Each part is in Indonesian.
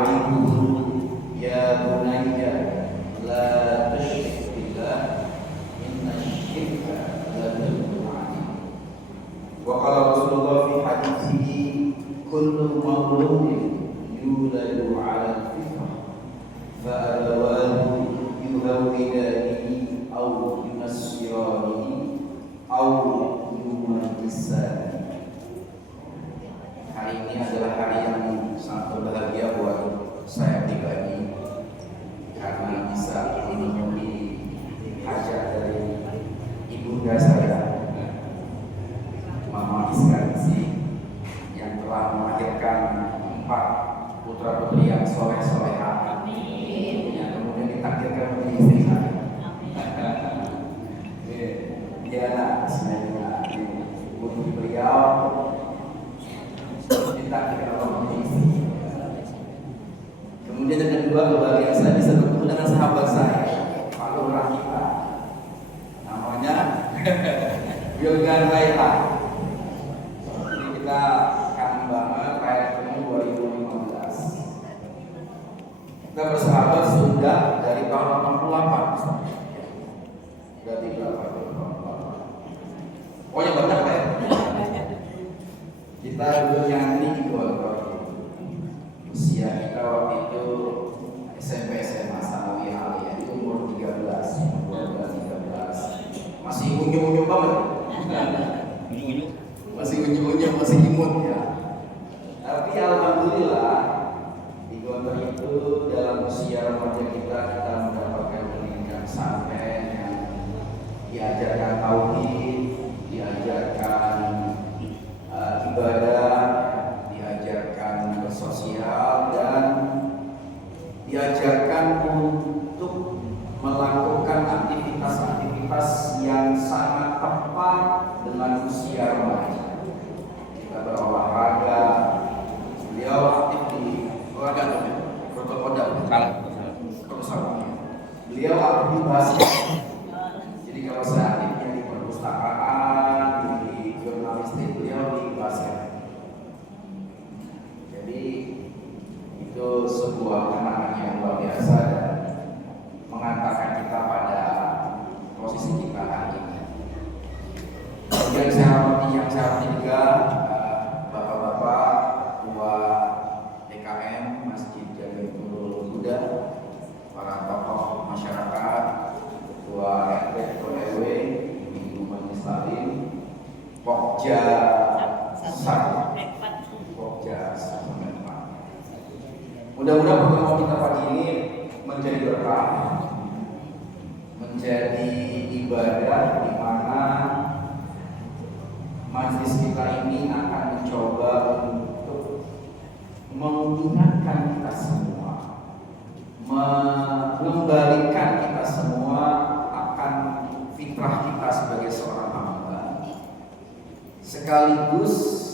yu'awiduhu ya bunayya la tusyrik billah innasyirka la dzulmun 'adzim. Wa qala Rasulullah fi hadithihi kullu mawludin yuladu 'ala al-fitrah fa abawahu yuhawwidanihi aw yunassiranihi aw yumajjisanihi. Hari ini adalah hari yang sangat berbahagia buat saya pribadi karena bisa memenuhi hajat dari ibunda saya, Mama Iskansi, yang telah melahirkan 4 putra putri yang soleh-soleha, yang kemudian ditakdirkan menjadi istri saya. Diana, sebenarnya ibu beliau ditakdirkan Allah menjadi istri. Kemudian yang kedua, kebahagiaan saya bisa bertemu dengan sahabat saya, Pak Lurah kita, namanya Wilgan Raita. Jadi kita kangen banget, kayak ketemu 2015. Kita bersahabat sudah dari tahun 88. Berarti berapa? Pokoknya banyak ya. Kita dulu nyanyi di Golkar. Usia kita waktu itu SMP SMA Sanawi Aliyah, itu umur 13, 13. Masih unyu-unyu banget. Masih unyu-unyu, masih imut ya. Tapi alhamdulillah di Golkar itu dalam usia remaja kita mendapatkan pendidikan sampai yang diajarkan tauhid, diajarkan ibadah, diajarkan bersosial, dan diajarkan untuk melakukan aktivitas-aktivitas yang sangat tepat dengan usia remaja. Kita berolahraga, beliau aktif di olahraga protokol kalah. Beliau aktif di basket. Jadi kalau saya aktifnya di perpustakaan, di jurnalistik, beliau di basket. Jadi itu sebuah kenangan yang luar biasa dan mengantarkan kita pada posisi kita hari ini. Kemudian yang saya hormati juga bapak-bapak ketua DKM Masjid Jamiul Huda, para tokoh masyarakat, ketua RT, ketua RW, ibu majelis taklim, Pokja 1, Pokja 1. Mudah-mudahan pertemuan kita pagi ini menjadi berkah, menjadi ibadah di mana majelis kita ini akan mencoba untuk mengingatkan kita semua, mengembalikan kita semua akan fitrah kita sebagai seorang hamba, sekaligus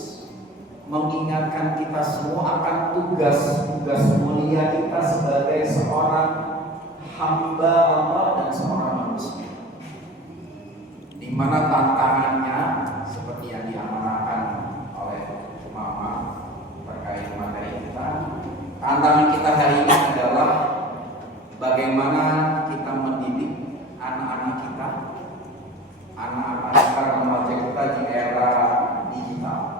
mengingatkan kita semua akan tugas mulia kita sebagai seorang hamba Allah dan seorang manusia, di mana tantangannya seperti yang diamanahkan oleh Mama terkait materi kita. Tantangan kita hari ini adalah bagaimana kita mendidik anak-anak kita, anak-anak remaja kita di era digital.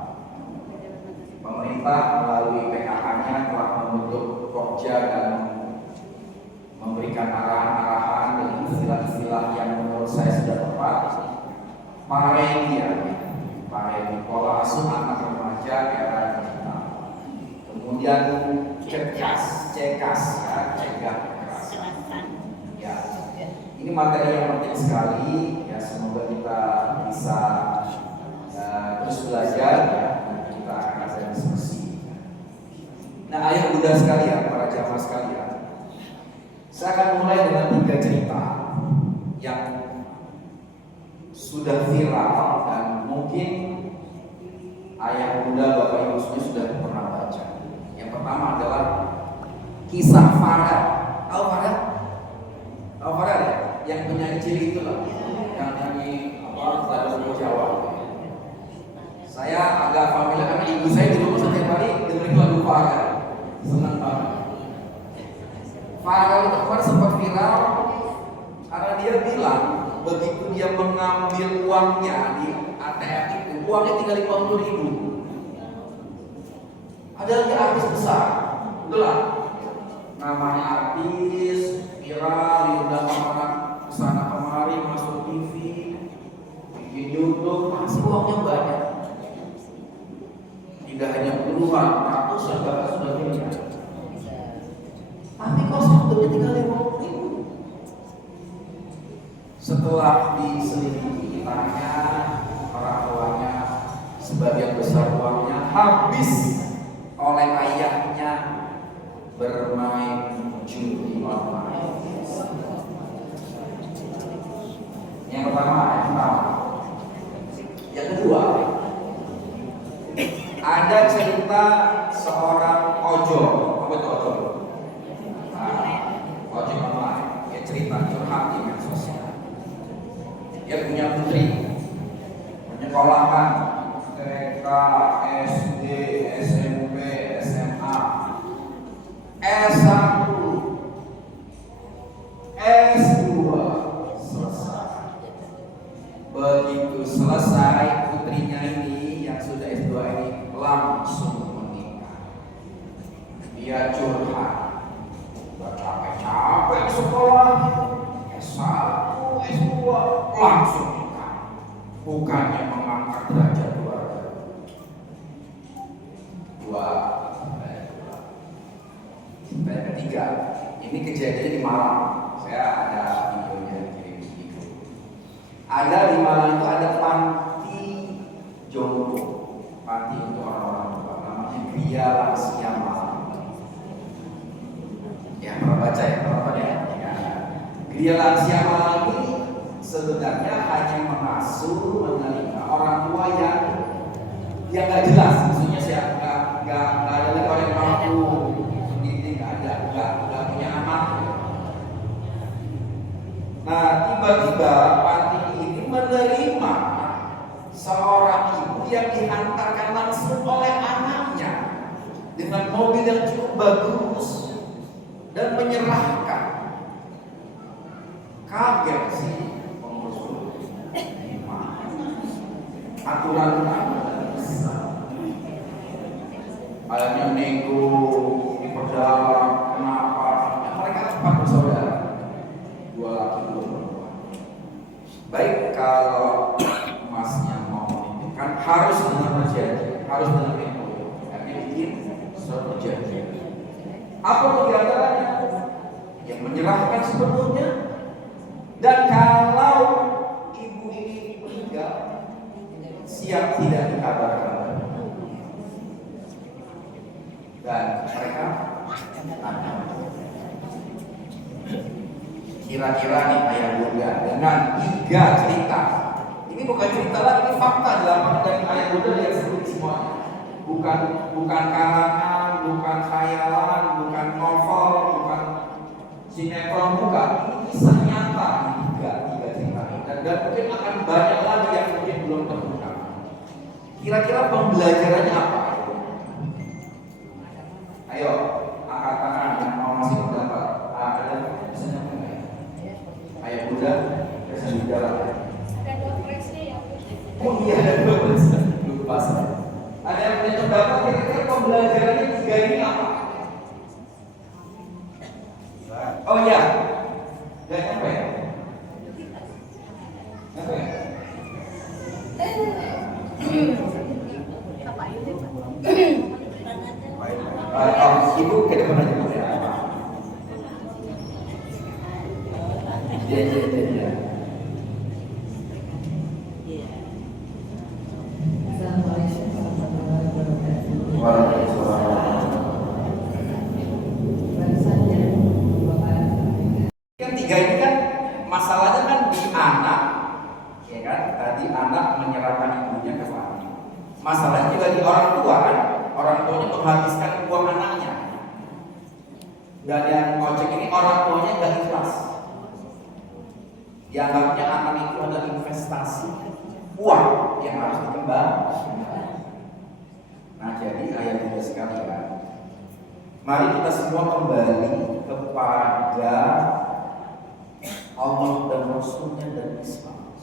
Pemerintah melalui PKK-nya telah membentuk Pokja dan memberikan arahan-arahan dan istilah-istilah yang menurut saya sudah tepat. Paredi pola asuh anak remaja era digital. Kemudian cekas, cegah kekerasan. Ya, ini materi yang penting sekali. Ya, semoga kita bisa terus belajar. Ya, kita akan ada diskusi. Nah, ayah bunda sekalian, para jamaah sekalian, saya akan mulai dengan 3 cerita yang sudah viral dan mungkin ayah bunda bapak ibu sudah pernah baca. Yang pertama adalah kisah Farah. Tahu Farah? Tahu Farah ya? Yang penyanyi cilik itu lah, yang nyanyi lagu Jawa. Saya agak familiar karena ibu saya di rumah setiap hari dengerin lagu Farah. Senang banget. Farel itu kemarin sempat viral karena dia bilang begitu dia mengambil uangnya di ATM itu, uangnya tinggal 50.000. Ada lagi artis besar, itulah namanya artis viral, diundang orang kesana kemari, masuk TV, bikin YouTube, masih uangnya banyak. Tidak hanya puluhan, ratusan, bahkan sudah miliar. Tapi kok sebetulnya tinggal 50.000. Setelah diselidiki, ditanya orang tuanya, sebagian besar uangnya habis oleh ayahnya bermain judi online. Yang pertama. Yang kedua, ada cerita seorang ojol. Apa itu ojol? Ojol online. Dia cerita curhat di media sosial. Dia punya putri, menyekolahkan TK, SD, SMP, SMA, S1, S2, selesai. Begitu selesai, putrinya ini yang sudah S2 ini langsung menikah. Dia curhat, capek-capek sekolah, S1, S2, langsung nikah. Bukannya mengangkat derajat keluarga. Yang ketiga, ini kejadian di Malang. Saya ada videonya kirim video. Ada di Malang itu ada panti jompo, panti untuk orang-orang tua, namanya Gria Lansia Malang. Ya, pernah baca ya, pernah ya? Gria Lansia Malang ini sebenarnya hanya mengasuh, menerima orang tua yang nggak jelas, maksudnya saya nggak ada orang yang mampu sendiri, nggak punya anak. Nah, tiba-tiba panti ini menerima seorang ibu yang dihantarkan langsung oleh anaknya dengan mobil yang cukup bagus dan menyerahkan. Kaget sih pengurus aturan akhirnya nego diperdalam. Kenapa? Mereka cepat bersaudara, 2 laki 2 perempuan. Baik, kalau emasnya mau menitipkan harus dengan perjanjian, harus dengan MOU. Artinya bikin surat perjanjian. Apa diantaranya? Yang menyerahkan sepenuhnya. Dan kalau ibu ini meninggal, siap tidak dikabarkan. Dan mereka tanya, kira-kira nih ayah bunda dengan 3 cerita. Ini bukan cerita lagi, ini fakta dalam dari ayah bunda yang sebut semuanya. Bukan karangan, bukan khayalan, bukan novel, bukan sinetron, bukan. Ini kisah nyata di 3 cerita ini. Dan mungkin akan banyak lagi yang mungkin belum terbuka. Kira-kira pembelajarannya apa? Ayo, angkat tangan yang mau masih pendapat. Ada bisa nyambung ya? Ayah bunda, bisa bicara. Ada dopresnya ya? Oh iya, ada dopres. Lupa saya. Ada yang punya pendapat kira-kira pembelajarannya 3 ini apa? Oh iya, dan apa ya? Apa ya? Apa itu? Ibu ke depan aja Bu ya. Iya. Yang 3 ini kan masalahnya kan di anak, ya kan? Tadi anak menyerahkan ibunya ke panti. Masalahnya juga di orang tua kan? Orang tuanya menghabiskan uang anaknya. Dan yang ojek ini orang tuanya nggak ikhlas. Dianggapnya anak itu adalah investasi uang yang harus dikembangkan. Nah, jadi ayah bunda sekalian, Mari kita semua kembali kepada Allah dan Rasulnya dan Islam.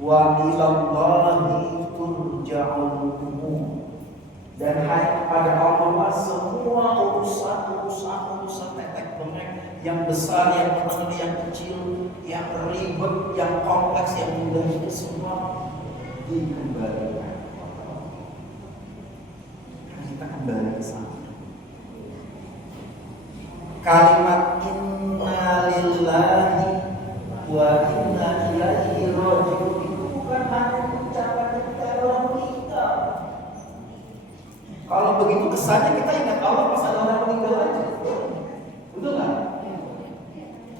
Wa ilallahi turja'ul umur. Dan hanya kepada Allah semua urusan tetek bengek, yang besar, yang kecil, yang kecil, yang ribet, yang kompleks, yang mudah, itu semua dikembalikan. Kita kembali ke sana. Kalimat inna lillahi wa inna ilaihi raji'un itu bukan hanya ucapan kita orang kita. Kalau begitu kesannya kita ingat Allah pas ada orang meninggal aja. Betul nggak?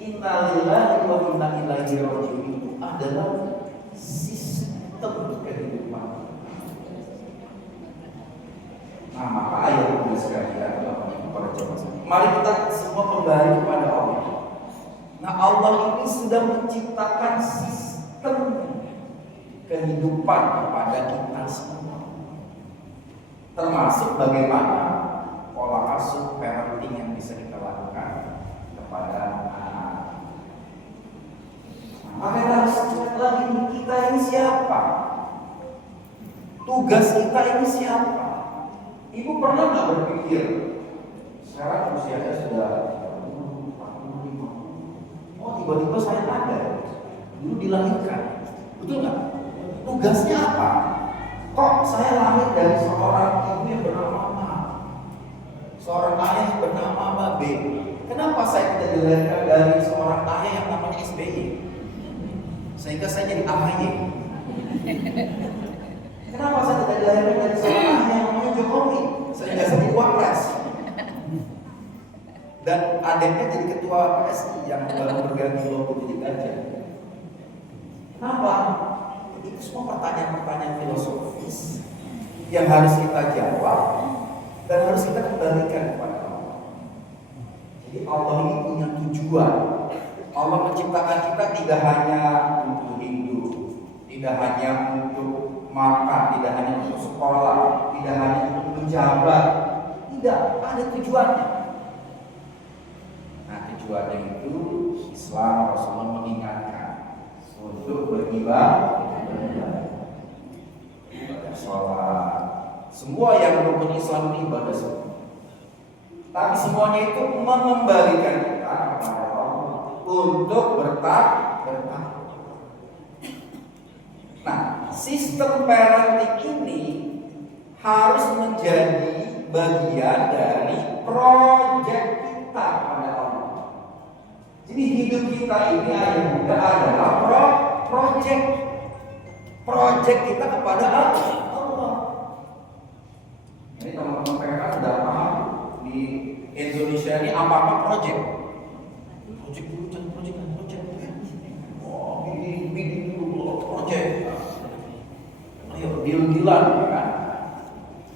Inna lillahi wa inna ilaihi raji'un itu adalah sistem kehidupan. Nah, maka ayat ini sekalian para jemaah, mari kita semua kembali kepada Allah. Nah, Allah ini sudah menciptakan sistem kehidupan kepada kita semua, termasuk bagaimana pola asuh parenting yang bisa kita lakukan kepada anak. Maka kita harus cek lagi, kita ini siapa? Tugas kita ini siapa? Ibu pernah nggak berpikir sekarang usianya sudah 45, oh tiba-tiba saya ada, dulu dilahirkan, betul nggak? Tugasnya apa? Kok saya lahir dari seorang ibu yang bernama A, seorang ayah yang bernama Mbak B? Kenapa saya tidak dilahirkan dari seorang ayah yang namanya SBY, sehingga saya jadi AHY? Kenapa saya tidak dilahirkan dari seorang ayah yang namanya Jokowi, sehingga saya jadi Wapres? Dan adiknya jadi ketua PSI yang baru berganti logo jadi gajah. Kenapa? Itu semua pertanyaan-pertanyaan filosofis yang harus kita jawab dan harus kita kembalikan kepada Allah. Jadi Allah ini punya tujuan. Allah menciptakan kita tidak hanya untuk hidup, tidak hanya untuk makan, tidak hanya untuk sekolah, tidak hanya untuk menjabat. Tidak, ada tujuannya. Nah, tujuannya itu Islam, Rasulullah mengingatkan untuk beribadah, sholat, semua yang rukun Islam ini ibadah semua. Tapi semuanya itu mengembalikan kita kepada Allah untuk bertakwa. Nah, sistem parenting ini harus menjadi bagian dari proyek kita pada Allah. Jadi hidup kita ini adalah proyek kita kepada Allah. Ini teman-teman PK sudah paham di Indonesia ini apa-apa proyek. Oh, ini dulu proyek. Ayo deal-dealan kan.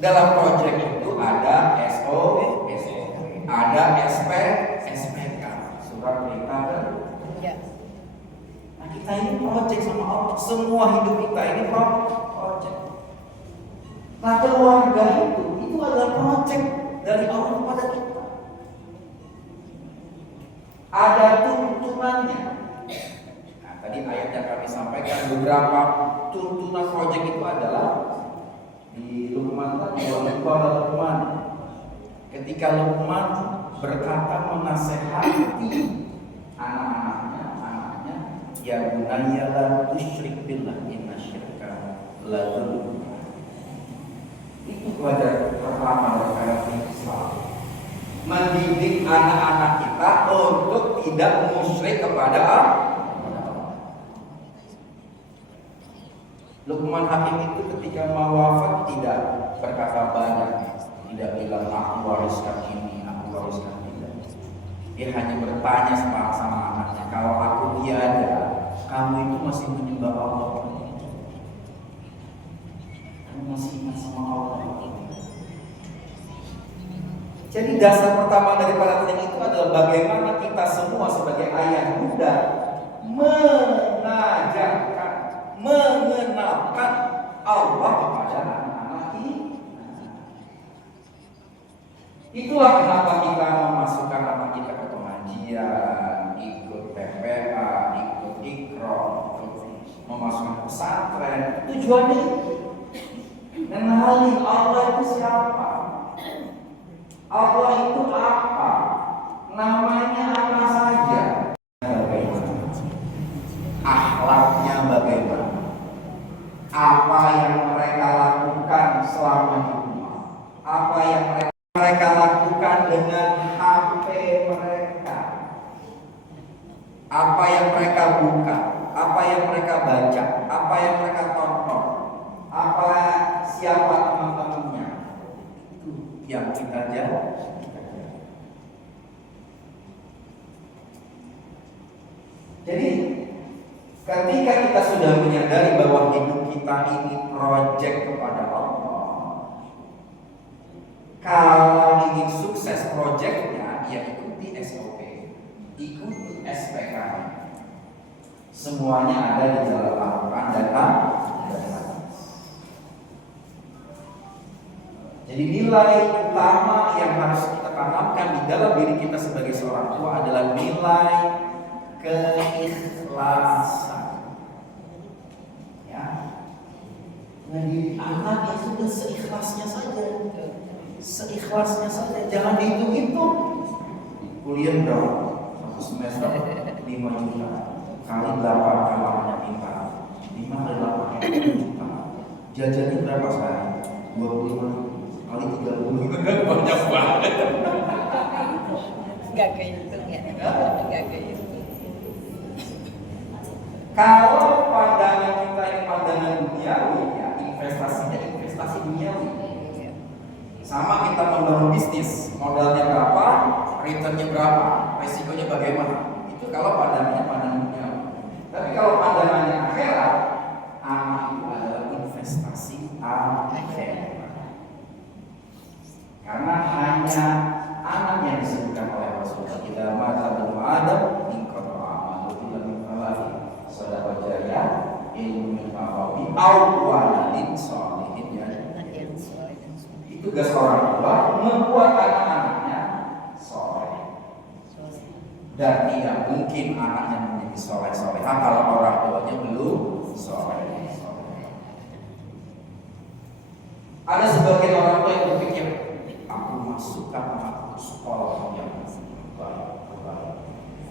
Dalam proyek itu ada SOP, ada SPK, surat perintah kerja. Nah, kita ini proyek sama Allah. Semua hidup kita ini proyek. Nah, keluarga itu adalah proyek dari Allah kepada kita. Ada tuntunannya. Nah, tadi ayat yang kami sampaikan beberapa tuntunan proyek itu adalah di Luqman tadi, Luqman ketika Luqman berkata menasehati anaknya, ya bunayya la tusyrik billah inna syirka la dzulm. Itu pelajaran pertama dari Islam, mendidik anak-anak kita untuk tidak musyrik kepada Allah. Luqman Hakim itu ketika mau wafat tidak berkata banyak, tidak bilang aku wariskan ini, aku wariskan tidak. Dia hanya bertanya sama anaknya, kalau aku tiada, kamu itu masih menyembah Allah? Kamu masih ingat sama Allah? Jadi dasar pertama dari parenting itu adalah bagaimana kita semua sebagai ayah muda mengajarkan, mengenalkan Allah kepada anak-anak kita. Itulah kenapa kita memasukkan anak kita ke pengajian, ikut PPA, ikut ikro, memasukkan pesantren. Tujuannya itu. Kenali Allah itu siapa? Allah itu apa? Namanya apa saja? Bagaimana? Akhlaknya bagaimana? Apa yang mereka lakukan selama di rumah? Apa yang mereka lakukan dengan HP mereka? Apa yang mereka buka? Apa yang mereka baca? Apa yang mereka tonton? Apa siapa teman-temannya? Itu yang kita jawab. Jadi ketika kita sudah menyadari bahwa hidup kita ini project kepada Allah, kalau ingin sukses projectnya, ya ikuti SOP, ikuti SPK. Semuanya ada di dalam Al-Quran dan hadis. Jadi nilai utama yang harus kita tanamkan di dalam diri kita sebagai seorang tua adalah nilai keikhlasan. Ya, mendidik anak ya sudah seikhlasnya saja, jangan dihitung-hitung. Kuliah berapa? Satu semester 5 juta kali 8 kalau anaknya pintar, 5 kali 8 juta. Jajannya berapa sehari? 25 kali 30 banyak banget. Gak kehitung ya, gak kehitung. Kalau pandangan kita ini pandangan duniawi, ya investasinya investasi duniawi. Sama kita membangun bisnis, modalnya berapa, returnnya berapa, resikonya bagaimana. Itu kalau pandangannya pandangan duniawi. Tapi kalau pandangannya akhirat, anak itu adalah investasi akhirat. Karena hanya anak yang disebutkan oleh Rasulullah, kita mata belum ada ingkar amal lebih lagi. Saudara jaya ilmu nabawi awaladin sholihin ya. Itu tugas orang tua membuat anak-anaknya soleh. Dan tidak mungkin anaknya menjadi soleh-soleha kalau orang tuanya belum soleh. Ada sebagian orang tua yang berpikir, aku masukkan anakku sekolah yang baik.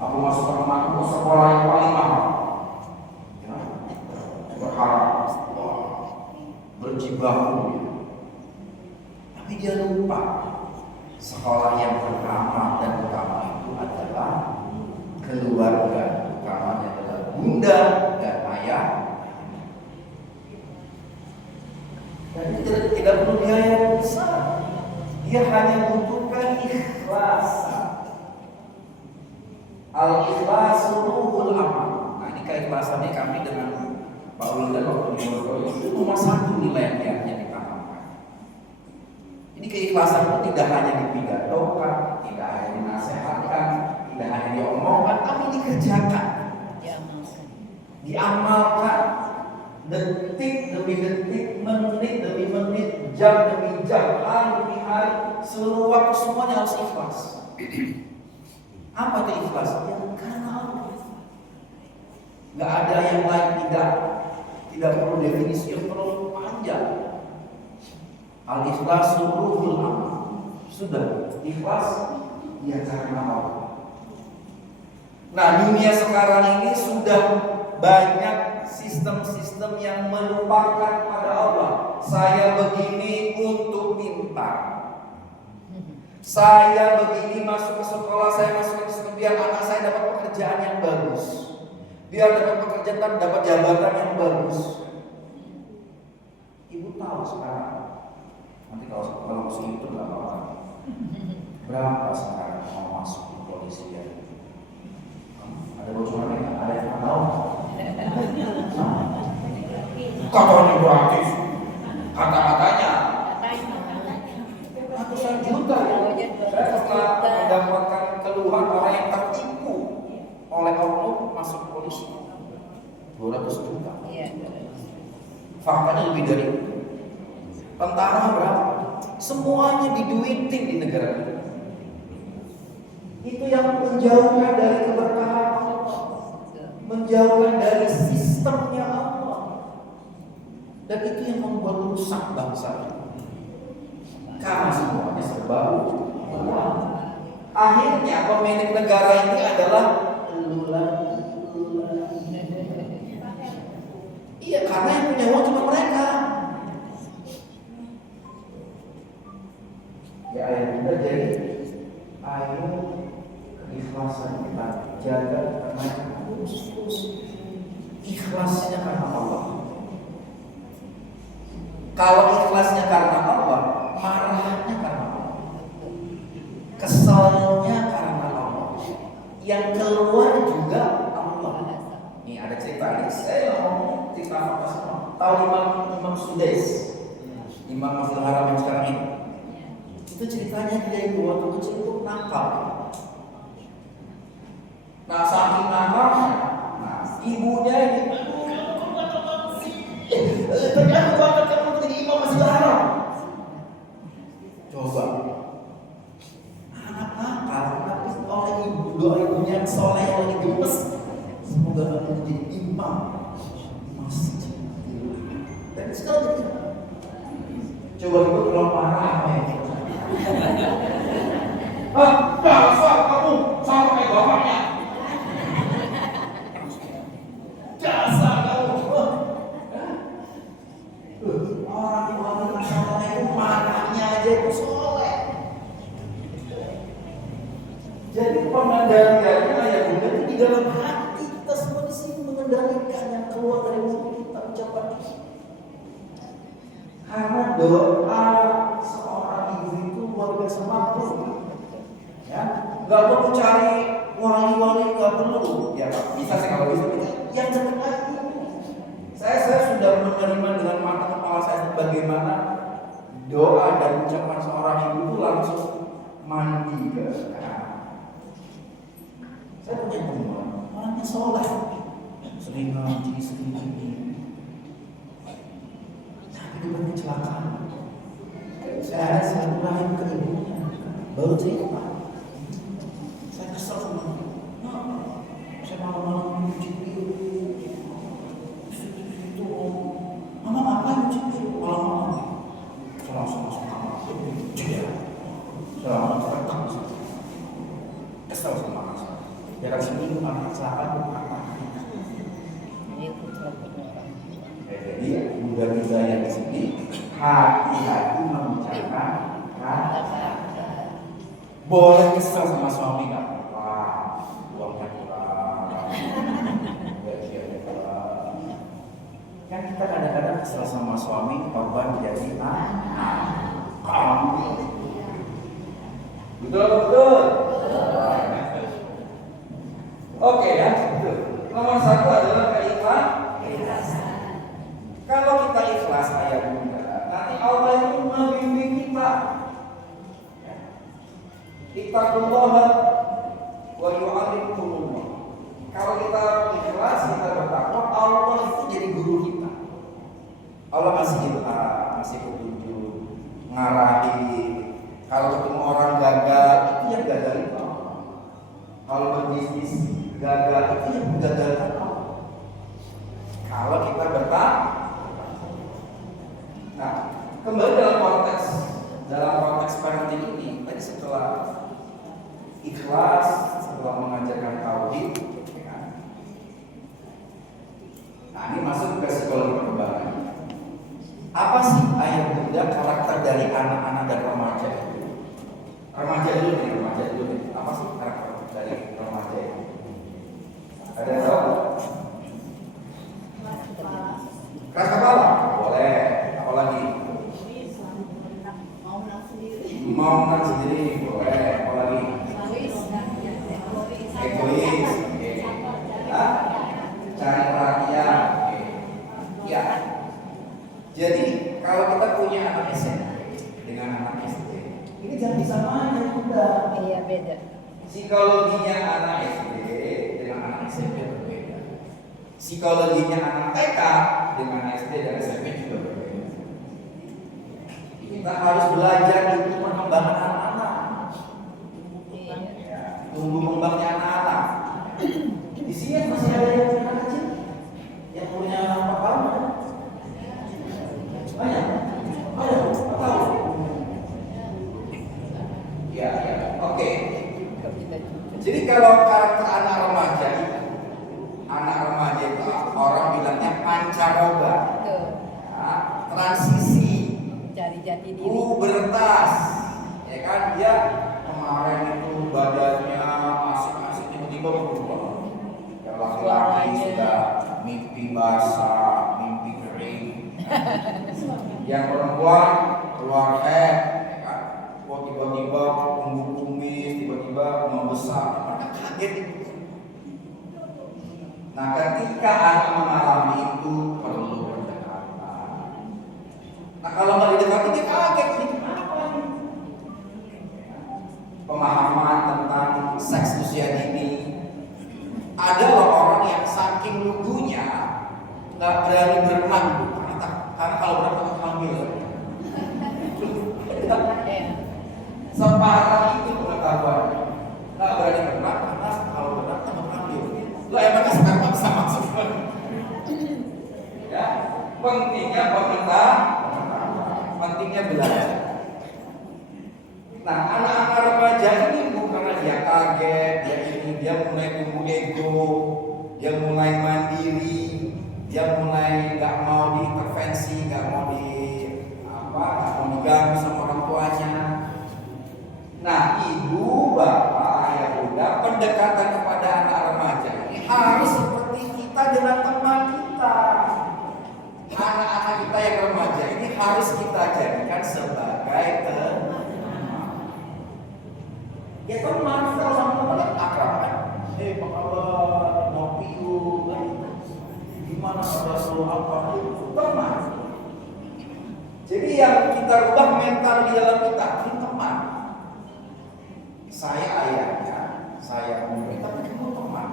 Aku masukkan anakku sekolah yang paling mahal. Berharap berjibaku, tapi dia lupa sekolah yang pertama dan utama itu adalah keluarga, utamanya adalah bunda dan ayah. Dan itu tidak perlu biaya yang besar, dia hanya membutuhkan ikhlas. Al-ikhlasu ruhul amal. Nah, ini keikhlasannya kami dengan Pak Ulun dan Pak Ulun itu nomor satu nilai yang ditanamkan. Ini keikhlasan itu tidak hanya dipidatokan, tidak hanya dinasehatkan, tidak hanya diomongkan, tapi dikerjakan, diamalkan, detik demi detik, menit demi menit, jam demi jam, hari demi hari, seluruh waktu semuanya harus ikhlas. Apa itu ikhlas? Ya, karena Allah. Nggak ada yang lain, tidak perlu definisi yang terlalu panjang. Al-ikhlasu ruhul amal. Sudah, ikhlas ya karena Allah. Nah, dunia sekarang ini sudah banyak sistem-sistem yang melupakan pada Allah. Saya begini untuk pintar. Saya begini masuk ke sekolah, saya masuk ke sekolah biar anak saya dapat pekerjaan yang bagus. Biar dapat pekerjaan, dapat jabatan yang bagus. Ibu tahu sekarang, nanti kalau masuk itu nggak apa-apa. Berapa sekarang mau masuk di polisi ya? Ada bocoran nggak? Ada yang tahu? Katanya gratis. Kata-katanya ratusan juta. Saya pernah mendapatkan keluhan orang yang tertipu oleh oknum masuk polisi 200 juta. Faktanya lebih dari itu. Tentara berapa? Semuanya diduitin di negara ini. Itu yang menjauhkan dari keberkahan Allah, menjauhkan dari sistemnya Allah. Dan itu yang membuat rusak bangsa ini. Karena semuanya serba uang. Akhirnya pemilik negara ini adalah iya, karena yang punya uang cuma mereka. Ya ayah bunda, jadi ayo keikhlasan kita jaga karena ikhlasnya karena Allah. Kalau ikhlasnya karena Allah, marahnya karena Allah, kesalnya karena Allah, yang keluar juga Allah. Ini ada cerita ini, saya ngomong cerita apa semua. Tahu Imam Sudais, Imam Masjidil Haram yang sekarang ini. Itu ceritanya dia yang waktu kecil itu nakal. Nah, saking nakalnya, ibunya ini, ternyata bakat kamu menjadi imam Masjidil Haram. Coba, anak nakal, tapi oleh ibu, doa ibunya yang soleh, oleh gemes, semoga kamu menjadi imam masjid. Dan sekarang jadi, coba ibu kalau marah apa ya? Dasar kamu sama kayak bapaknya. Dasar kamu. Orang masalahnya itu marahnya aja itu soleh. Jadi pengendaliannya ya bunda itu di dalam hati kita semua di sini mengendalikan yang keluar dari mulut kita ucapan. Karena doa seorang ibu itu luar biasa mampu, ya, nggak perlu cari wali-wali, nggak perlu, ya bisa sih kalau bisa, yang dekat lagi. Saya sudah menerima dengan mata kepala saya bagaimana doa dan ucapan seorang ibu itu langsung mandi ke saya punya teman, orangnya soleh, sering ngaji, sering ini. Itu kecelakaan. Saya silaturahim ke ibunya, baru cerita. Saya kesel sama dia. Saya malam-malam nyuci piring. Itu, mama ngapain nyuci piring malam-malam? Saya langsung masuk kamar. Saya langsung rekam. Kesel sama anak saya. Biar sini anak kecelakaan bukan. Jadi mudah-mudah yang di sini hati-hati membicarakan kata. Boleh kesel sama suami nggak apa-apa, uangnya kurang, gajiannya kurang. Kan kita kadang-kadang kesel sama suami, korban jadi kamu. Betul. Oke ya, nomor satu adalah keikhlasan. Kalau kita ikhlas ayat bunda, nanti Allah itu membimbing kita. Ittaqullaha wa yu'allimkumullah. Kalau kita ikhlas, kita bertakwa, Allah itu jadi guru kita. Allah masih ilham, masih petunjuk, ngarahi. Kalau ketemu orang gagal, itu yang gagal itu Allah. Kalau berbisnis gagal, itu yang gagalkan Allah. Kalau kita bertakwa. Nah, kembali dalam konteks parenting ini, tadi setelah ikhlas, setelah mengajarkan tauhid, ya. Nah, ini masuk ke psikologi perkembangan. Apa sih ayah bunda karakter dari anak-anak dan remaja itu? Remaja dulu nih. Apa sih karakter dari remaja itu? Ada yang tahu? Keras kepala, boleh. Apalagi mau menang sendiri boleh, apalagi egois, cari perhatian, ya. Jadi kalau kita punya anak SMP dengan anak SD, ini jangan disamain udah. Iya beda. Psikologinya anak SD dengan anak SMP berbeda. Psikologinya anak TK dengan SD dan SMP juga berbeda. Kita harus belajar itu perkembangan anak-anak. Ya, tumbuh kembangnya anak-anak. Di sini masih ada yang anak kecil yang punya pengalaman. Banyak? Ada? Tahu? Ya, oke. Jadi kalau karakter anak remaja itu orang bilangnya pancaroba, ya, transisi, Cari jati diri. pubertas, ya kan? Dia kemarin itu badannya asik-asik tiba-tiba berubah. Yang laki-laki sudah mimpi basah, mimpi kering. Yang perempuan keluar head, ya kan? Kok tiba-tiba tumbuh kumis, tiba-tiba membesar, mereka kaget itu. Nah, ketika anak mengalami itu perlu pendekatan. Nah, kalau nggak didekati dia kaget nih, kenapa nih? Pemahaman tentang seks usia dini. Ada loh orang yang saking lugunya nggak berani berenang, karena kalau berenang takut hamil. Separah itu pengetahuan. Nggak berani berenang karena kalau berenang takut hamil. Lo emangnya sperma bisa masuk? Ya, pentingnya pengetahuan, pentingnya belajar. Nah, anak-anak remaja ini bukan dia kaget, dia mulai tumbuh ego, dia mulai mandiri, dia mulai nggak mau diintervensi, nggak mau diganggu sama orang tuanya. Nah, ibu, bapak, ayah, bunda, pendekatan kepada anak remaja ini harus seperti kita dengan teman kita. Anak-anak kita yang remaja ini harus kita jadikan sebagai teman. Ya teman, kalau sama teman kan akrab kan? Apa kabar? Ngopi yuk. Gimana kabar lu apa? Teman. Jadi yang kita rubah mental di dalam kita ini teman. Saya ayahnya, saya umumnya, tapi kamu teman.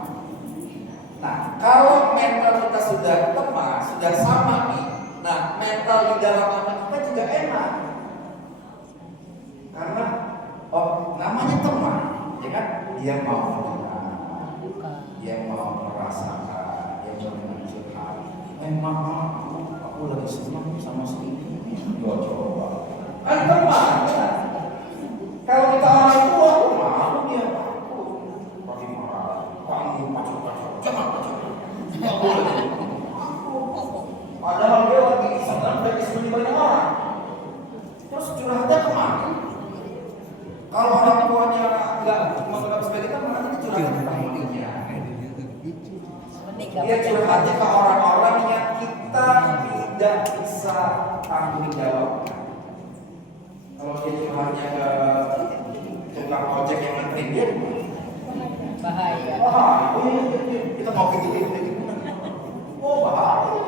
Nah, kalau mental kita sudah teman, sudah sama nih. Nah, mental di dalam anak kita juga enak. Karena namanya teman, ya kan? Dia mau mendengar, dia mau merasakan, dia mau menunjukkan. Mama, aku lagi senang sama si ini. Coba. Kan teman, kan? Kalau kita orang tua, aku malu dia aku. Pakai marah, kamu pacar, jangan pacar. Nggak boleh. Padahal dia lagi senang dan disuruh banyak orang. Terus curhatnya kemana? Kalau orang tuanya nggak menganggap sebagai teman, nanti curhatnya ke ibunya. Dia curhatnya ke orang-orang yang kita tidak bisa tanggung jawab. Kalau dia curhatnya ke tukang ojek yang nganterin dia, Bahaya. Kita mau gitu. Oh, bahaya.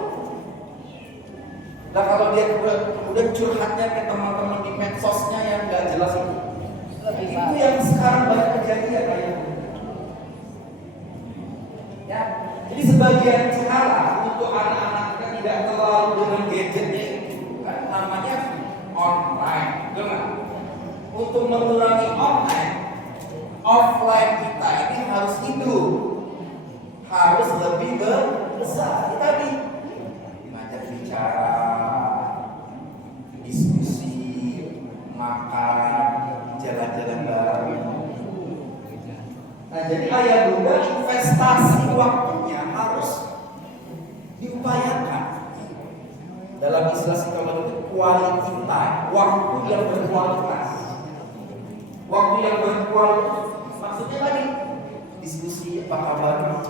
Nah, kalau dia udah curhatnya ke teman-teman di medsosnya yang nggak jelas itu. Itu yang sekarang banyak kejadian kayak ya. Jadi sebagian cara untuk anak-anak kita tidak terlalu dengan gadgetnya itu kan namanya online, benar? Untuk mengurangi online, offline kita ini harus hidup, harus lebih besar. Tadi ngajak bicara, diskusi, makan, jalan-jalan bareng. Nah, jadi ayah bunda investasi waktunya harus diupayakan. Dalam istilah psikologi itu quality time, waktu yang berkualitas. Waktu yang berkualitas maksudnya tadi diskusi apa kabar,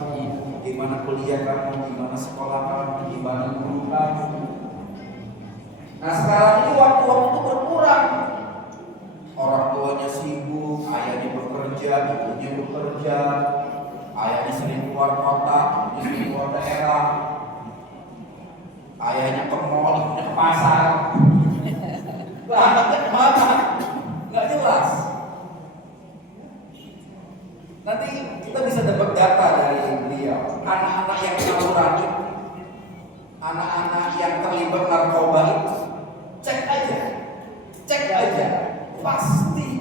gimana kuliah kamu, gimana sekolah kamu, gimana guru kamu. Nah, sekarang ini waktu-waktu itu berkurang. Orang tuanya sibuk, ayahnya bekerja, ibunya bekerja, ayahnya sering keluar kota, ibunya sering keluar daerah, ayahnya ke mall, ibunya ke pasar. Lah, anaknya kemana? Nggak jelas. Nanti kita bisa dapat data dari beliau. Anak-anak yang tawuran, anak-anak yang terlibat narkoba itu, cek aja. Pasti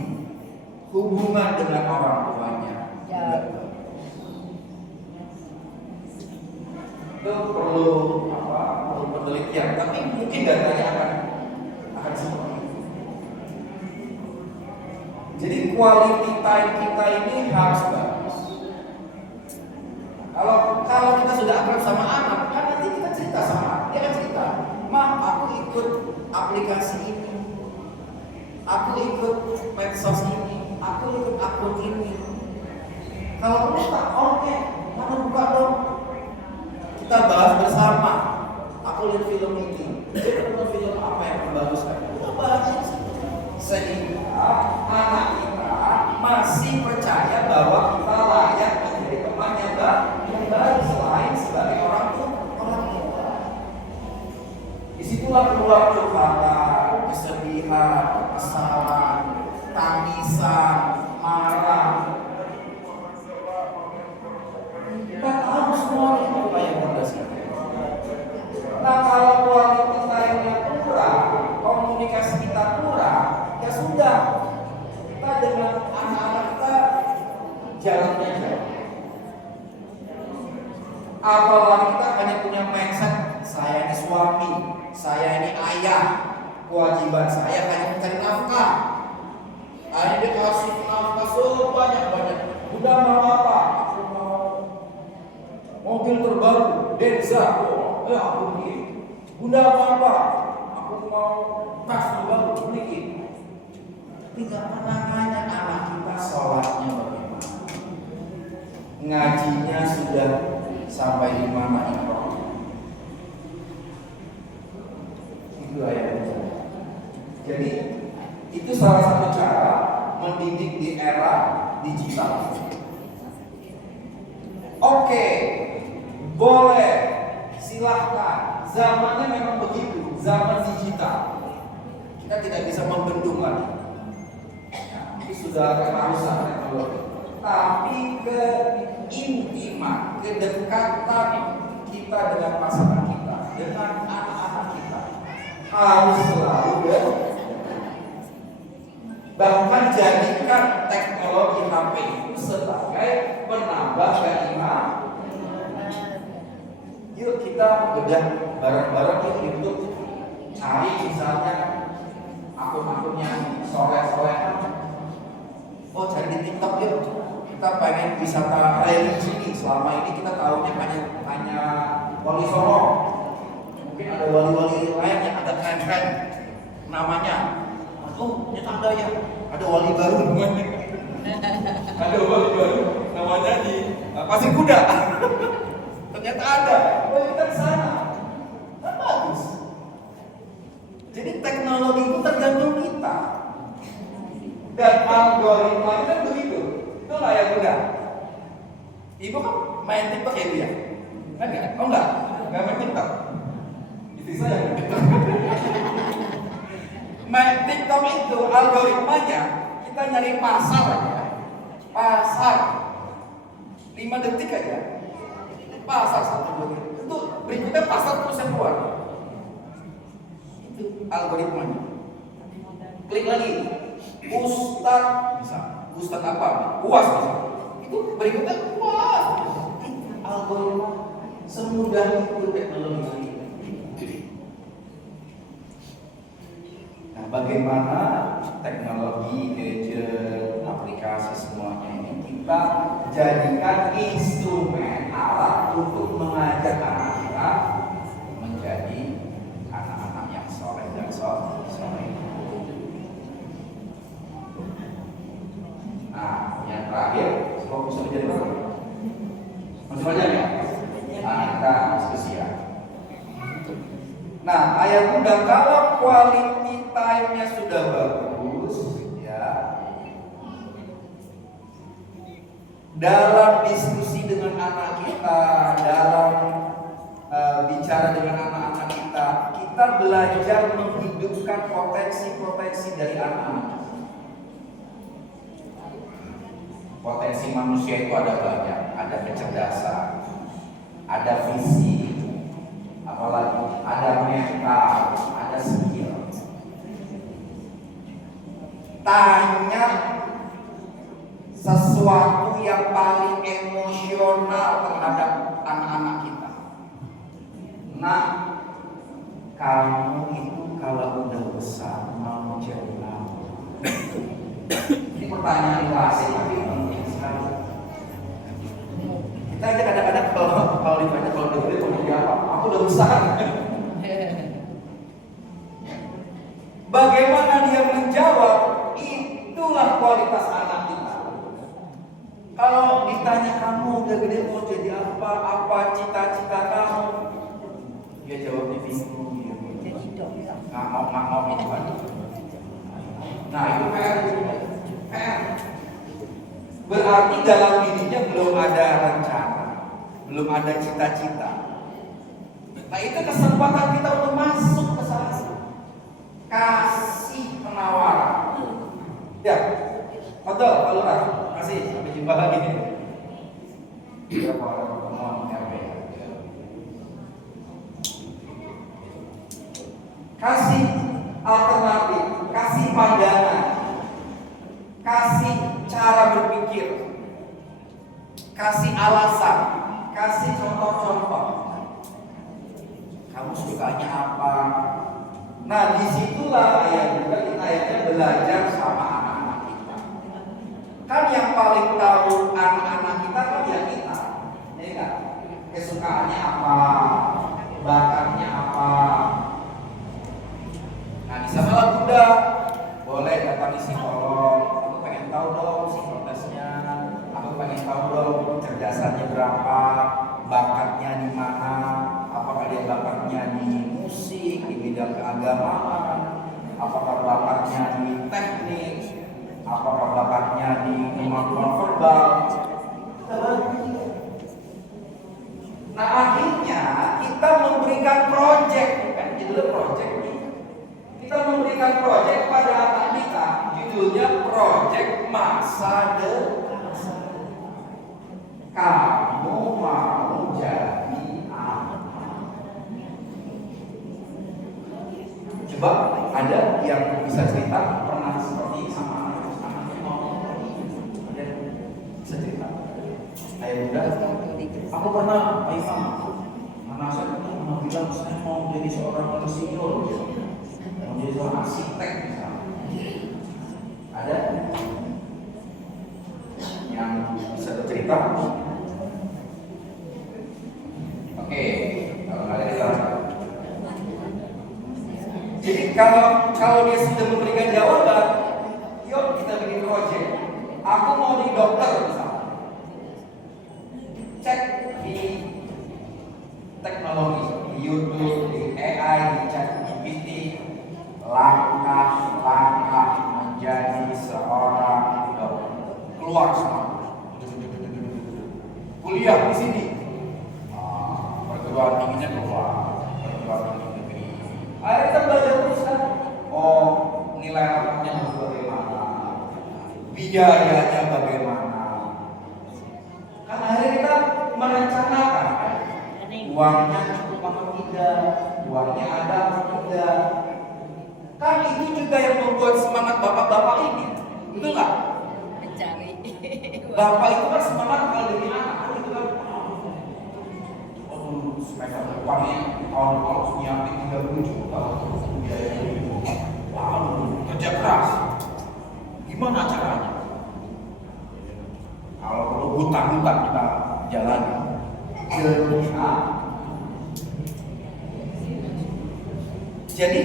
hubungan dengan orang tuanya perlu penelitian, tapi mungkin datanya akan seperti itu. Jadi quality time kita ini harus bagus. Kalau kita sudah akrab sama anak, kan nanti kita cerita sama dia, kan cerita, "Ma, aku ikut aplikasi ini, aku ikut medsos ini, aku ikut akun ini." Kalau kamu tak oke, kamu buka dong. Kita bahas bersama. Aku lihat film ini, dia nonton film apa yang bagus kan? Kita bahas sehingga anak kita masih percaya bahwa kita layak menjadi teman yang baik selain sebagai orang tua. Disitulah keluar curhatan, kesedihan, kekesalan, tangisan, marah. Kita tahu semua itu apa yang Bunda sekalian. Nah, kalau quality time-nya kurang, komunikasi kita kurang, ya sudah. Kita dengan anak-anak kita jalannya jauh. Apalagi kita hanya punya mindset, saya ini suami, saya ini ayah, kewajiban saya hanya mencari nafkah. Ini dia kasih nafkah sebanyak-banyak. Bunda mau apa? Aku mau mobil terbaru, Denza. Ya aku beli. Bunda mau apa? Aku mau tas terbaru, beliin. Tapi gak pernah nanya anak kita sholatnya bagaimana, ngajinya sudah sampai di mana ini. Itu ayatnya. Jadi itu salah satu cara mendidik di era digital. Oke, boleh, silahkan. Zamannya memang begitu, zaman digital. Kita tidak bisa membendung lagi. Ini sudah keharusan teknologi. Tapi keintiman, kedekatan kita dengan pasangan kita, dengan anak-anak kita harus selalu bahkan jadikan teknologi HP itu sebagai penambah keimanan. Yuk kita bedah bareng-bareng di YouTube, cari misalnya akun-akunnya sore-sore. Oh, cari di TikTok yuk. Kita pengen wisata religi. Selama ini kita tahunya hanya Wali Songo. Mungkin ada wali-wali lain yang ada keren-keren namanya. Oh, ternyata ada ya. Ada wali baru namanya. Ada wali baru namanya di Pasir Kuda. Ternyata ada. Oh, kita ke sana. Kan bagus. Jadi teknologi itu tergantung kita. Dan algoritma itu kan begitu. Itu lah yang mudah. Ibu kan main TikTok ya dia? Kan enggak? Oh enggak? Enggak main TikTok? Itu saya. Main TikTok itu algoritmanya kita nyari pasar aja. Pasar 5 detik aja. Pasar 1 detik. Itu berikutnya pasar terus yang keluar. Itu algoritmanya. Klik lagi. Ustadz bisa. Ustadz apa? UAS bisa. Itu berikutnya UAS. Algoritma semudah itu teknologi. Nah, bagaimana teknologi, gadget, aplikasi semuanya ini kita jadikan instrumen alat untuk mengajak anak kita menjadi anak-anak yang soleh dan soleh. Nah, yang terakhir, fokus menjadi apa? Masih banyak ya? Nah, kita diskusi ya. Nah, ayat muda kalau quality time-nya sudah bagus, ya, dalam diskusi dengan anak kita, dalam bicara dengan anak-anak kita, kita belajar menghidupkan potensi-potensi dari anak-anak. Potensi manusia itu ada banyak, ada kecerdasan, ada visi, apalagi ada mental, ada skill. Tanya sesuatu yang paling emosional terhadap anak-anak kita. Nah, kamu itu kalau udah besar mau jadi apa? Ini pertanyaan klasik tapi penting sekali. Kita aja kadang-kadang kalau ditanya kalau udah gede mau jadi apa? Aku udah besar. Bagaimana dia menjawab? Itulah kualitas anak kita. Kalau ditanya kamu udah gede mau jadi apa? Apa cita-cita kamu? Dia jawabnya bingung. Jadi dokter. Nggak mau itu kan. Nah itu PR. Berarti dalam dirinya belum ada rencana, belum ada cita-cita. Nah itu kesempatan kita untuk masuk ke sana. Kasih penawaran. Ya, betul Pak Lurah. Kasih, sampai jumpa lagi. Berapa orang ngomong RW? Kasih alternatif, kasih pandangan, kasih cara berpikir, kasih alasan, kasih contoh-contoh. Kamu sukanya apa? Nah disitulah kita akhirnya belajar sama anak-anak kita. Kan yang paling tahu anak-anak kita kan ya kita, ya kan? Kesukaannya apa, bakatnya apa. Nah di sanalah Bunda boleh datangi psikolog. Aku pengen tahu dong psikotesnya, aku pengen tahu dong kecerdasannya berapa, bakatnya di mana, apakah dia bakatnya di musik, di bidang keagamaan, apakah bakatnya di teknik, apakah bakatnya di kemampuan verbal. Nah akhirnya kita memberikan project, kan judulnya project nih. Kita memberikan project pada anak kita, judulnya project masa depan. Kamu mau jadi apa? Coba ada yang bisa cerita pernah seperti sama anaknya mau? Ada bisa cerita? Ayo udah. Aku pernah, ayo anak saya pernah bilang saya mau jadi seorang insinyur, mau jadi seorang arsitek misalnya. Ada yang bisa bercerita? Oke, kalau nggak ada kita. Jadi kalau dia sudah memberikan jawaban, yuk kita bikin project. Aku mau jadi dokter misalnya. Cek di teknologi, di YouTube, di AI, di ChatGPT, langkah-langkah menjadi seorang dokter. Keluar semua. Kuliah di sini. Perguruan tingginya keluar. Perguruan tinggi negeri. Akhirnya kita belajar terus kan. Oh, nilai rapotnya harus bagaimana? Biayanya bagaimana? Kan akhirnya kita merencanakan kan? Uangnya cukup apa tidak? Uangnya ada atau tidak? Kan itu juga yang membuat semangat bapak-bapak ini. Betul nggak? Mencari. Bapak itu kan semangat kalau jadi anak kan itu kan. Semester depannya tahun harus nyiapin 30 juta biaya hidup. Wow, kerja keras. Gimana caranya? Kalau perlu hutang-hutang kita jalani. Jadi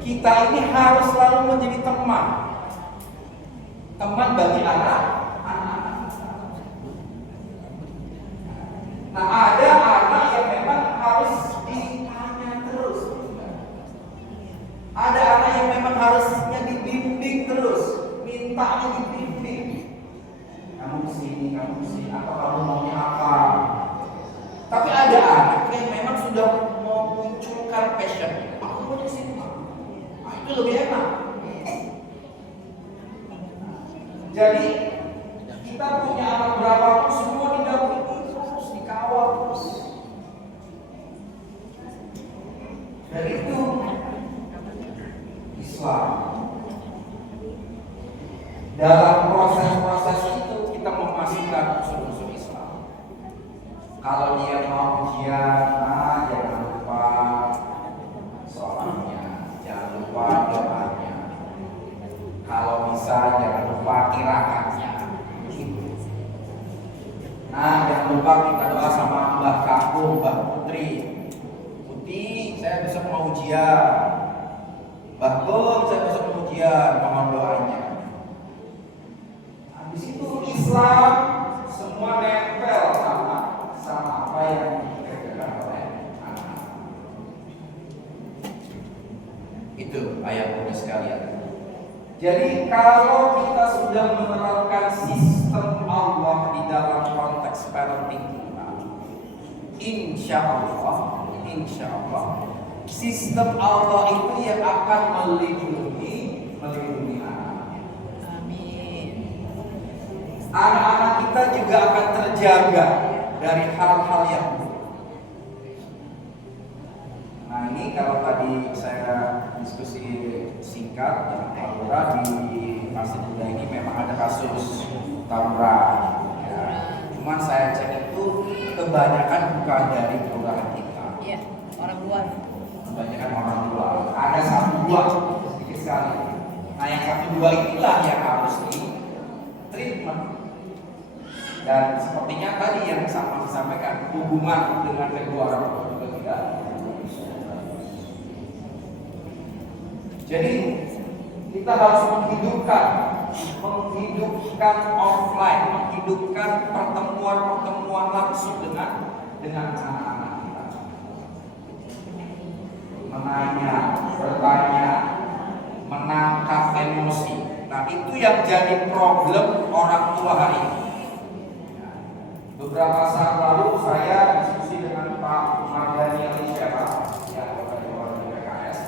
kita ini harus selalu menjadi teman bagi anak-anak. Nah ada anak yang memang harus ditanya terus. Ada anak yang memang harusnya dibimbing terus, mintanya dibimbing. Kamu kesini, atau kamu maunya apa? Tapi ada anak yang memang sudah memunculkan passion. Aku mau di sini. Nah, itu lebih enak. Jadi kita punya anak berapapun semua didampingi terus, dikawal terus. Dan itu Islam. Dalam proses-proses itu kita memasukkan unsur-unsur Islam. Kalau dia mau ujian, jangan lupa puasa, jangan lupa kiraatannya. Nah, jangan lupa kita doa sama Mbah Kakung, Mbah Putri. Putri, saya besok mau ujian. Mbah Kung, saya besok mau ujian, mohon doanya. Habis itu Islam semua nempel sama apa yang dikerjakan oleh anak. Itu ayat-ayat sekalian. Jadi kalau kita sudah menerapkan sistem Allah di dalam konteks parenting kita, insya Allah sistem Allah itu yang akan melindungi anak. Amin. Anak-anak kita juga akan terjaga dari hal-hal yang buruk. Nah ini kalau tadi saya diskusi singkat dengan Pak Lurah di Masjid Buddha ini memang ada kasus tawuran. Ya. Cuman saya cek itu kebanyakan bukan dari kelurahan kita. Iya, orang luar. Kebanyakan orang luar. Ada satu dua sedikit sekali. Nah yang satu dua itulah yang harus di treatment. Dan sepertinya tadi yang sama disampaikan, hubungan dengan kedua orang tua juga tidak. Jadi kita harus menghidupkan offline, menghidupkan pertemuan langsung dengan anak-anak kita. Menanya, bertanya, menangkap emosi. Nah itu yang jadi problem orang tua hari ini. Beberapa saat lalu saya diskusi dengan Pak Mardhani Alisera yang anggota Dewan PKS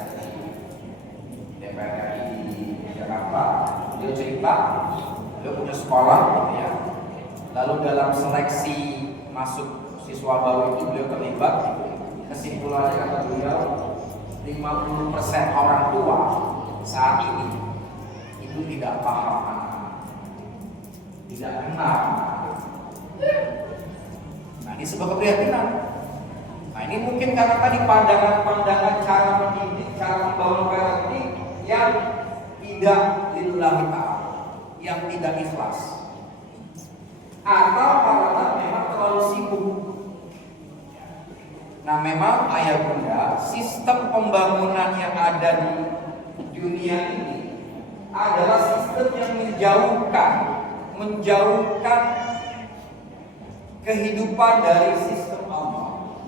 DPR RI di Jakarta. Dia cerita, dia punya sekolah gitu ya. Lalu dalam seleksi masuk siswa baru itu beliau terlibat. Kesimpulannya kata beliau, 50% orang tua saat ini itu tidak paham anak, tidak kenal. Nah ini sebuah keprihatinan. Nah ini mungkin karena tadi pandangan cara mendidik, cara membangun parenting yang tidak lillahi ta'ala, yang tidak ikhlas, atau karena memang terlalu sibuk. Nah memang ayah bunda, sistem pembangunan yang ada di dunia ini adalah sistem yang menjauhkan kehidupan dari sistem Allah.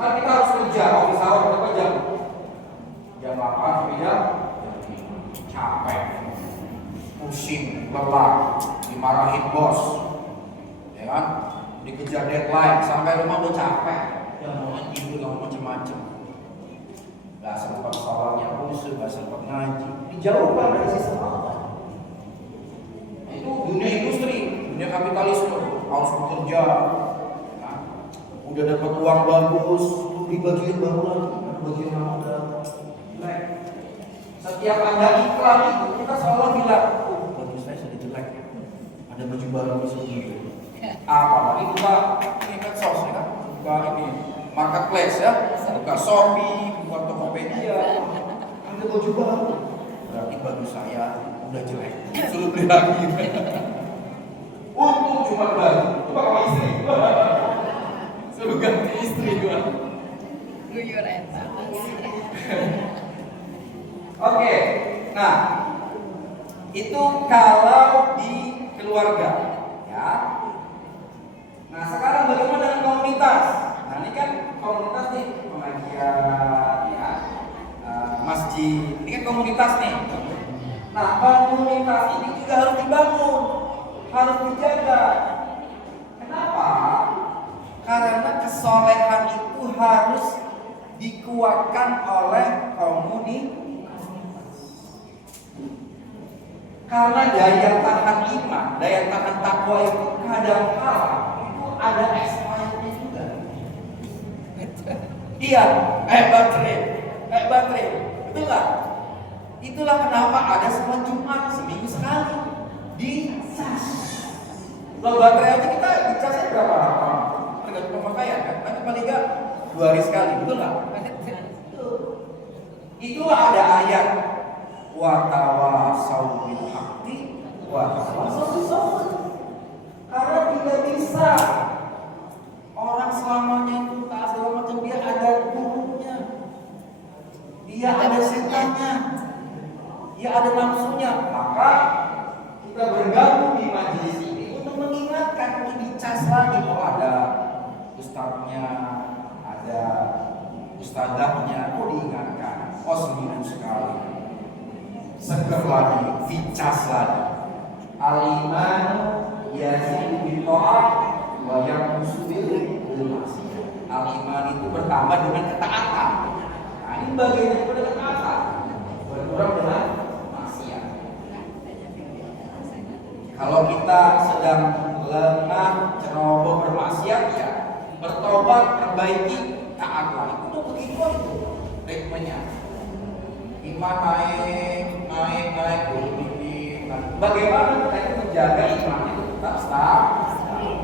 Kan kita harus kerja, kalau sahur berapa jam? Jam 8 sampai jam capek, pusing, lelah, dimarahin bos, ya kan? Dikejar deadline, sampai rumah udah capek, yang mau tidur, nggak mau macem-macem. Gak sempat sholatnya khusyuk, gak sempat ngaji, dijauhkan dari sistem Allah. Itu dunia industri, dunia kapitalisme, harus bekerja. Nah, udah dapat uang bagus, dibagiin baru lagi, bagian yang udah jelek. Setiap ada iklan itu kita selalu bilang, oh baju saya sudah jelek, ada baju baru segini. Apalagi buka ini medsos ya kan, buka ini marketplace ya, buka Shopee, buka Tokopedia, ada baju baru, berarti baju saya udah jelek, suruh beli lagi. Untung cuma baju, coba sama istri, suruh ganti istri gua. Guyur eta. Oke, nah itu kalau di keluarga, ya. Nah sekarang bagaimana dengan komunitas? Nah ini kan komunitas nih, pengajian, ya, masjid, ini kan komunitas nih. Nah komunitas ini juga harus dibangun, harus dijaga. Kenapa? Karena kesolehan itu harus dikuatkan oleh komunitas. Karena daya tahan iman, daya tahan takwa itu kadang-kala itu ada expirednya juga. Iya, baterai, betul nggak? Itulah kenapa ada sholat Jumat seminggu sekali di cas. Kalau baterai aja kita di casnya berapa lama? Tergantung pemakaian kan? Nanti paling nggak 2 hari sekali, betul nggak? Itulah ada ayat wa tawasau bil haqqi wa tawasau bis sabr. Karena tidak bisa orang selamanya itu taat segala macam, dia ada gurunya, dia ada setannya, dia ada nafsunya. Maka kita bergabung di majelis ini untuk mengingatkan, untuk dicas lagi. Oh, ada ustadznya, ada ustadzahnya, oh diingatkan, oh seminggu sekali, seger lagi, dicas lagi. Al-iman yazidu bi ta'at wa yanqusu bil maksiyah. Al-iman itu bertambah dengan ketaatan. Nah, ini bagian daripada ketaatan, berkurang dengan maksiat. Kalau kita sedang lengah, ceroboh bermaksiat, ya bertobat, perbaiki, taatlah. Itu tuh begitu itu ritmenya. Iman naik dikit. Bagaimana kita itu menjaga iman itu tetap stabil.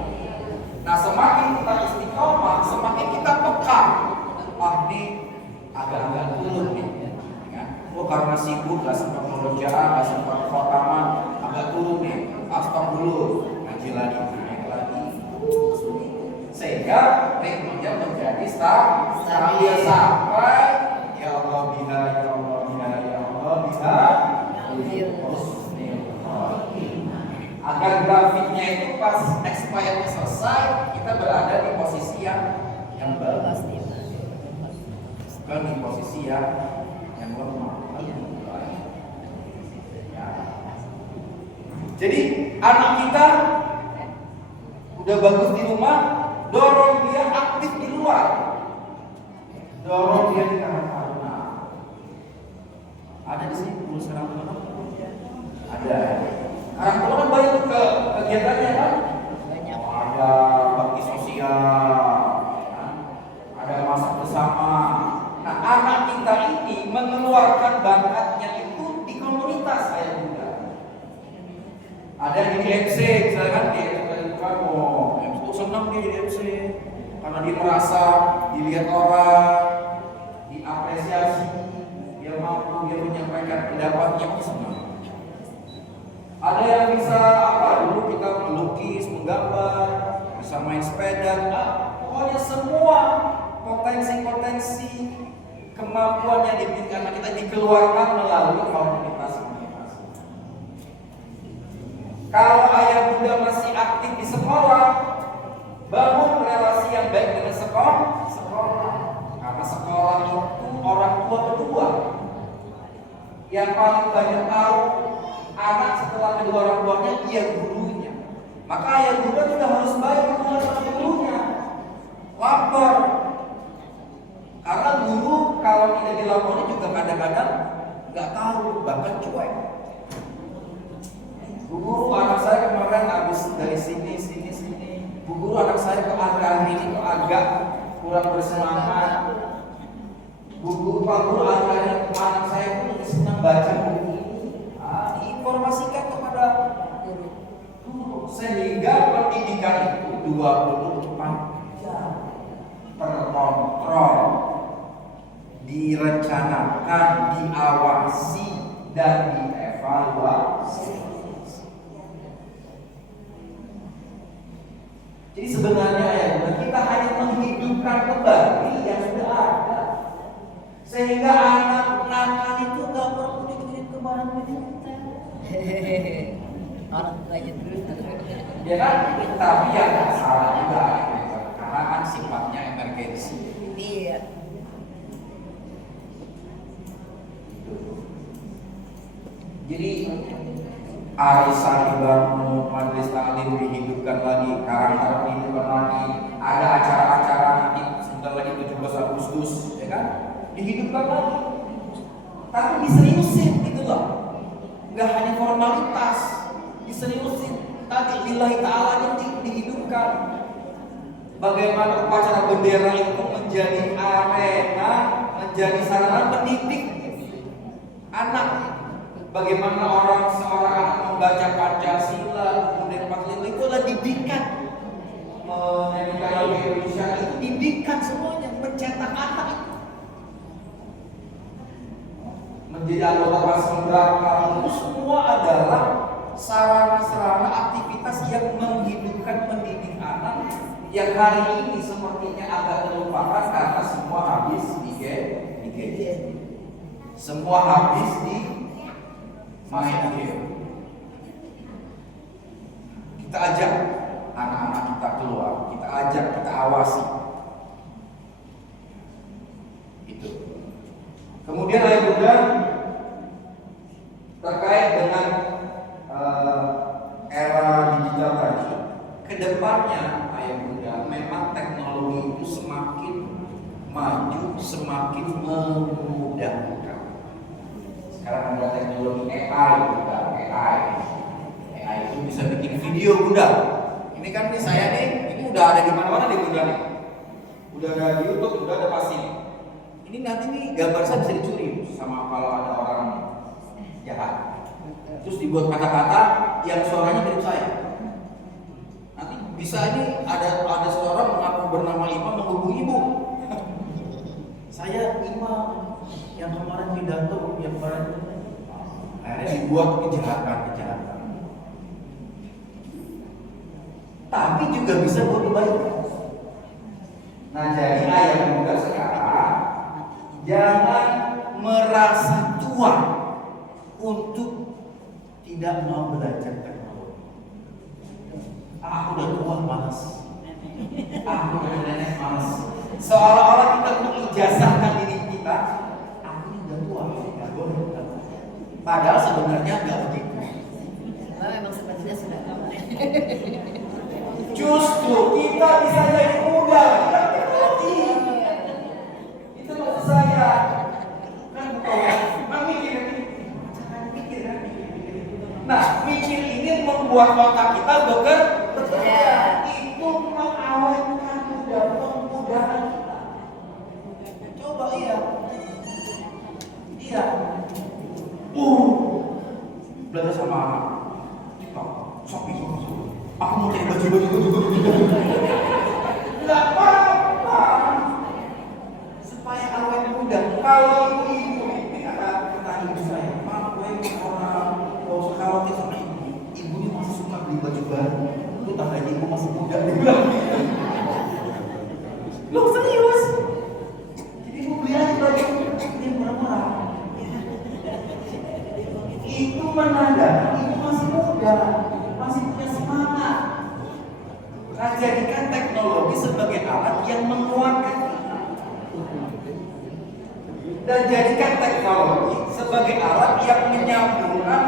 Nah, semakin kita istiqomah, semakin kita peka. Ah, ini agak-agak turun nih. Ya. Oh, karena sibuk, gak sempat kerjaan, gak sempat khotaman, agak turun nih. Astagfirullah, ngaji lagi, naik lagi. Sehingga ritmenya menjadi stabil sampai ya Allah biha, ya Allah biha, ya Allah biha. Agar grafiknya itu pas expirednya selesai, kita berada di posisi yang bagus, bukan di posisi yang lemah. Ya. Jadi anak kita udah bagus di rumah, dorong dia aktif di luar, dorong dia di karang-taruna. Ada di sini pulus karang-taruna? Ada. Karang-taruna kan banyak ke kegiatannya kan? Banyak. Ada bakti sosial, ada masak bersama. Nah, anak kita ini mengeluarkan bakatnya itu di komunitas kayak juga. Ada di MC, misalnya kan dia kan, oh, senang dia di MC karena dia merasa dilihat orang, diapresiasi, dia mampu, dia menyampaikan pendapatnya, senang. Ada yang bisa dulu kita melukis, menggambar, bisa main sepeda, pokoknya semua potensi-potensi kemampuan yang dimiliki anak kita dikeluarkan melalui komunitas. Kalau ayah bunda masih aktif di sekolah, bangun relasi yang baik dengan sekolah. Karena sekolah itu orang tua kedua. Yang paling banyak tahu anak setelah kedua orang tuanya, dia gurunya. Maka ayah bunda juga harus baik dengan gurunya. Lapor. Karena guru kalau tidak dilapori juga kadang-kadang nggak tahu, bahkan cuek. Bu guru, anak saya kemarin habis dari sini. Bu guru, anak saya ke akhir ini kok agak kurang bersemangat. Bu guru, Pak guru, anak saya pun senang baca buku ini. Diinformasikan kepada guru. Sehingga pendidikan itu 24 jam terkontrol, direncanakan, diawasi, dan dievaluasi. Jadi sebenarnya ya, kita hanya menghidupkan kembali yang sudah ada, sehingga anak nakal itu nggak perlu dikirim ke barang kita. Orang tuanya dulu. Ya kan? Tapi ya nggak salah juga, karena kan sifatnya emergensi. Iya. Jadi arisan dibangun, majelis taklim dihidupkan lagi, karang-taruna dihidupkan lagi, ada acara-acara nanti sebentar lagi 17 Agustus, ya kan? Dihidupkan lagi. Tapi diseriusin gitu loh. Enggak hanya formalitas, diseriusin. Tadi lillahi ta'ala dihidupkan. Bagaimana upacara bendera itu menjadi arena, menjadi sarana pendidik anak. Bagaimana seorang anak membaca Pancasila, kemudian 45 itu adalah didikan. Menyanyikan lagu Indonesia itu didikan semuanya, mencetak anak. menjadi anggota paskibraka, itu semua adalah sarana-sarana aktivitas yang menghidupkan pendidik anak yang hari ini sepertinya agak terlupakan karena semua habis di gadget. Semua habis di main game. Kita ajak anak-anak kita keluar, kita ajak, kita awasi. Itu. Kemudian ayah bunda terkait dengan era digital tadi, kedepannya ayah bunda memang teknologi itu semakin maju, semakin memudahkan. Sekarang ada teknologi AI, bunda, AI itu bisa bikin video bunda. Ini kan nih saya nih, ini udah ada di mana-mana nih bunda nih. Udah ada di YouTube, udah ada pasti. Ini nanti nih gambar saya bisa dicuri sama kalau ada orang jahat. Terus dibuat kata-kata yang suaranya mirip saya. Nanti bisa ini ada seorang mengaku bernama Imam menghubungi ibu. Saya Imam yang kemarin pidato, yang kemarin akhirnya dibuat kejahatan. Tapi juga bisa buat kebaikan. Nah jadi ayah muda sekarang jangan merasa tua untuk tidak mau belajar teknologi. Aku udah tua malas. Aku udah nenek malas. Seolah-olah kita mengijazahkan diri kita. Aku ini udah tua, nggak boleh. Padahal sebenarnya nggak begitu. Memang sepertinya sudah kamu. Justru kita bisa jadi muda. Kita teknologi. Itu maksud saya. Kan bukan mikir. Nah, mikir ini membuat otak kita bekerja. Itu mengawetkan muda, memudahkan kita. Coba iya. Belajar sama anak. Sopi. Aku mau cari baju. Enggak apa-apa. Supaya awet muda. Kalau ibu ini kata ibu saya, "Mak, gue orang gak usah khawatir sama ibu. Ibunya masih suka beli baju baru. Itu tandanya ibu masih muda." Dia bilang gitu. Loh serius? Jadi ibu beli aja baju yang murah-murah. Itu menandakan ibu masih muda, masih punya semangat. Nah, jadikan teknologi sebagai alat yang menguatkan kita. Dan jadikan teknologi sebagai alat yang menyambungkan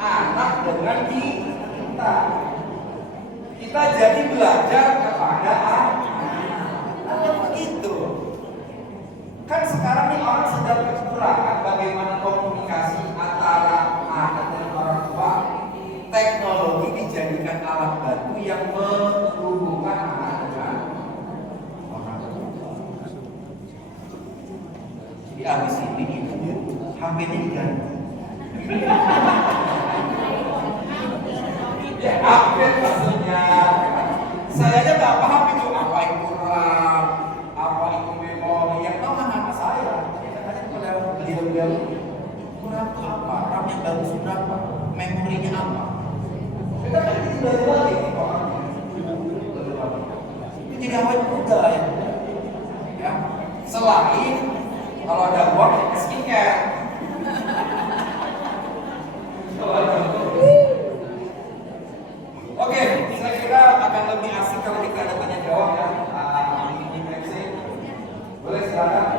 anak dengan kita. Kita jadi belajar kepada anak. Nah, begitu. Kan sekarang nih orang sedang kekurangan bagaimana komunikasi antara anak dan orang tua. Teknologi dijadikan alat bantu yang menghubungkan anak dengan orang tua. Jadi abis ini ibu HP-nya diganti. Ya update maksudnya. Saya aja nggak paham itu apa itu RAM, apa itu memori. Yang tahu anak saya. Katanya pada beliau RAM itu apa? RAM yang bagus berapa? Memorinya apa? Kita kan ini belajar lagi nih orangnya. Itu jadi awet muda ya. Selain kalau ada uang skincare. Oke, saya kira akan lebih asik kalau kita ada tanya jawab ya. Boleh silakan.